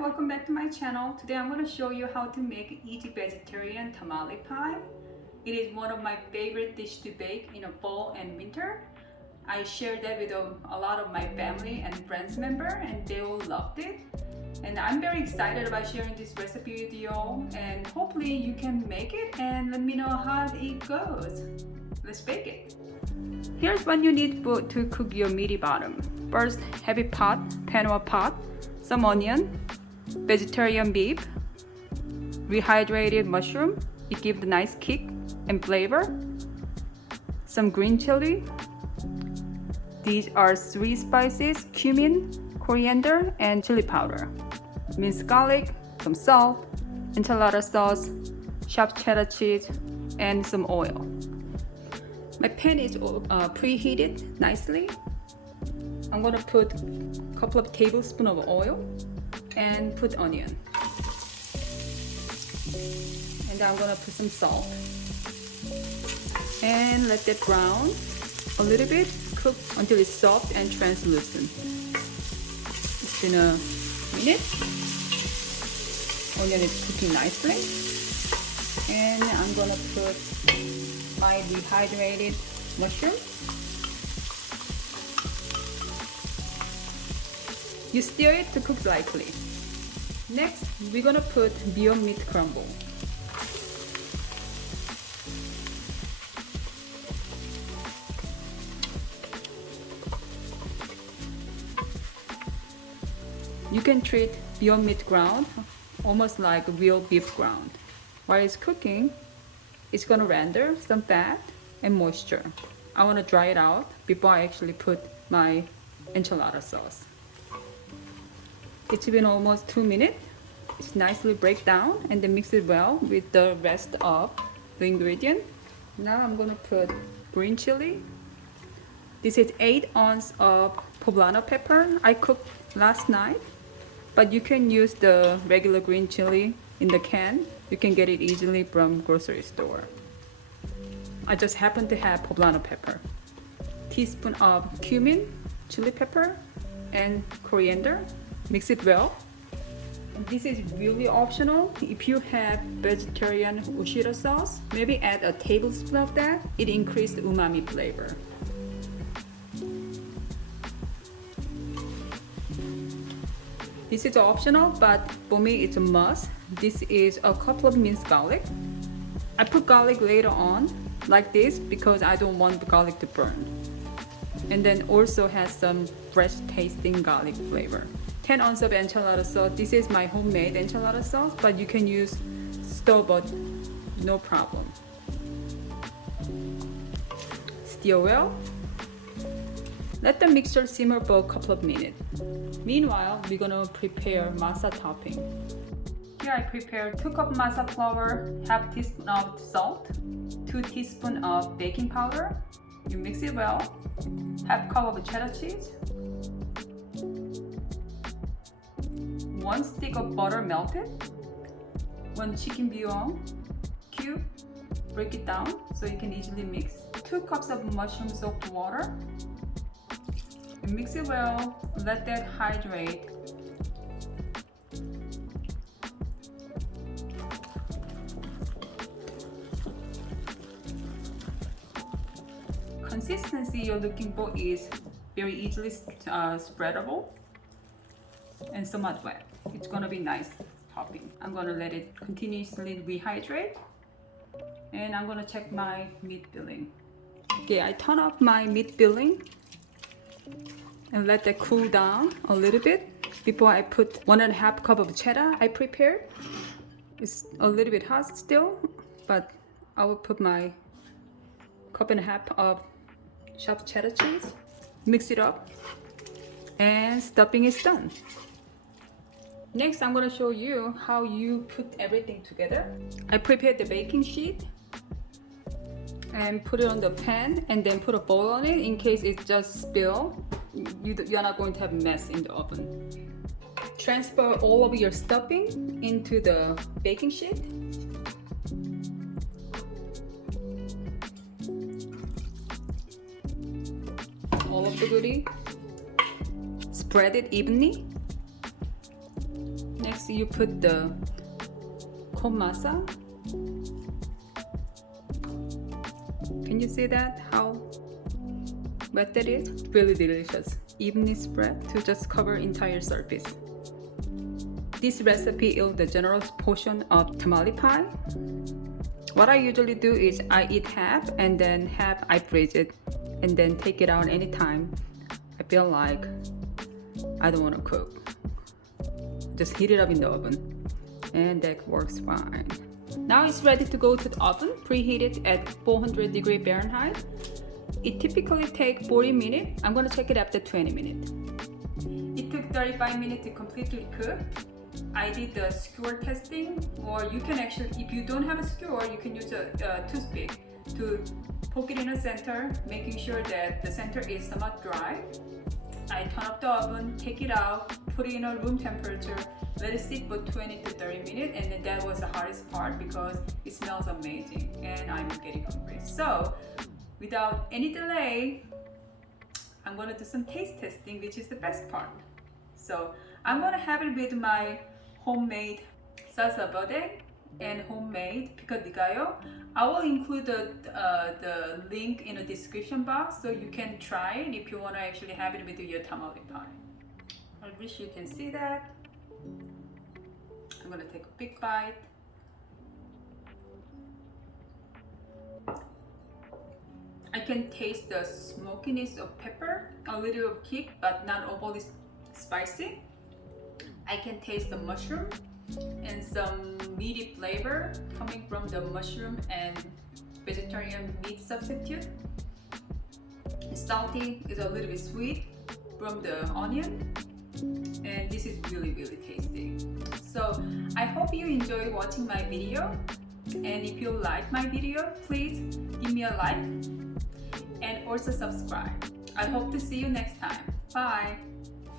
welcome back to my channel. Today I'm going to show you how to make easy vegetarian tamale pie. It is one of my favorite dish to bake in a fall and winter. I shared that with a lot of my family and friends member and they all loved it. And I'm very excited about sharing this recipe with you all, and hopefully you can make it and let me know how it goes. Let's bake it. Here's what you need to cook your meaty bottom. First, heavy pan or pot, some onion, vegetarian beef, rehydrated mushroom, it gives a nice kick and flavor, some green chili, these are sweet spices, cumin, coriander, and chili powder, minced garlic, some salt, enchilada sauce, chopped cheddar cheese, and some oil. My pan is preheated nicely. I'm gonna put a couple of tablespoons of oil and put onion. And I'm gonna put some salt. And let that brown a little bit, cook until it's soft and translucent. It's been a minute. Onion is cooking nicely. And I'm gonna put my dehydrated mushroom. You stir it to cook lightly. Next, we're gonna put Beyond Meat crumble. You can treat Beyond Meat ground almost like real beef ground. While it's cooking, it's gonna render some fat and moisture. I wanna dry it out before I actually put my enchilada sauce. It's been almost 2 minutes. It's nicely break down and then mix it well with the rest of the ingredient. Now I'm gonna put green chili. This is 8 ounces of poblano pepper. I cooked last night, but you can use the regular green chili in the can. You can get it easily from grocery store. I just happen to have poblano pepper. Teaspoon of cumin, chili pepper, and coriander. Mix it well. This is really optional. If you have vegetarian ushiro sauce, maybe add a tablespoon of that. It increases umami flavor. This is optional, but for me it's a must. This is a couple of minced garlic. I put garlic later on, like this, because I don't want the garlic to burn. And then also has some fresh tasting garlic flavor. 10 ounces of enchilada sauce. This is my homemade enchilada sauce, but you can use store-bought, no problem. Stir well. Let the mixture simmer for a couple of minutes. Meanwhile, we're gonna prepare masa topping. Here I prepared 2 cups masa flour, half teaspoon of salt, 2 teaspoons of baking powder. You mix it well. Half cup of cheddar cheese, 1 stick of butter melted, 1 chicken bouillon cube, break it down so you can easily mix, 2 cups of mushroom soaked water. You mix it well, let that hydrate. Consistency you're looking for is very easily spreadable and somewhat wet. It's gonna be nice topping. I'm gonna let it continuously rehydrate, and I'm gonna check my meat filling. Okay, I turn off my meat filling and let that cool down a little bit before I put 1.5 cup of cheddar I prepared. It's a little bit hot still, but I will put my 1.5 cup of chopped cheddar cheese, mix it up, and stuffing is done. Next, I'm going to show you how you put everything together. I prepared the baking sheet and put it on the pan and then put a bowl on it in case it just spill. You're not going to have a mess in the oven. Transfer all of your stuffing into the baking sheet. All of the goodie. Spread it evenly. Next, you put the masa. Can you see that? How wet that is? Really delicious. Evenly spread to just cover entire surface. This recipe is the generous portion of tamale pie. What I usually do is I eat half and then half I freeze it and then take it out anytime I feel like I don't want to cook. Just heat it up in the oven and that works fine. Now it's ready to go to the oven, preheated at 400 degrees Fahrenheit. It typically takes 40 minutes. I'm gonna check it after 20 minutes. It took 35 minutes to completely cook. I did the skewer testing, or you can actually, if you don't have a skewer, you can use a toothpick to poke it in the center, making sure that the center is somewhat dry. I turn up the oven, take it out, put it in a room temperature, let it sit for 20 to 30 minutes, and then that was the hardest part because it smells amazing and I'm getting hungry. So without any delay, I'm gonna do some taste testing, which is the best part. So I'm gonna have it with my homemade salsa verde and homemade pico de gallo. I will include the link in the description box so you can try it if you want to actually have it with your tamale pie. I wish you can see that. I'm gonna take a big bite. I can taste the smokiness of pepper, a little of kick, but not overly spicy. I can taste the mushroom and some meaty flavor coming from the mushroom and vegetarian meat substitute. Salty is a little bit sweet from the onion, and this is really tasty. So I hope you enjoy watching my video, and if you like my video, please give me a like and also subscribe. I hope to see you next time. Bye.